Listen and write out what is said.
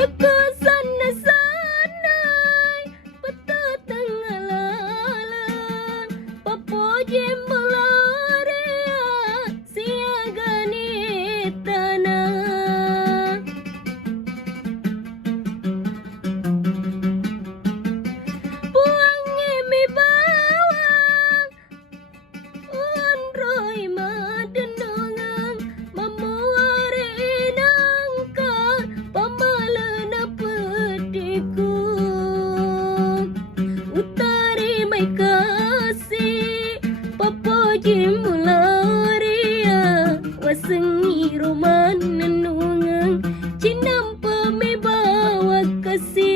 Teka sana-sanay patatangalalan papoje melarea siagani tanah puangi mi bawang unroi madenongang mamuari nangka pamalana pediku utari mai kasih papoji mularia wasengi roman nenungang cinam pemi bawa kasih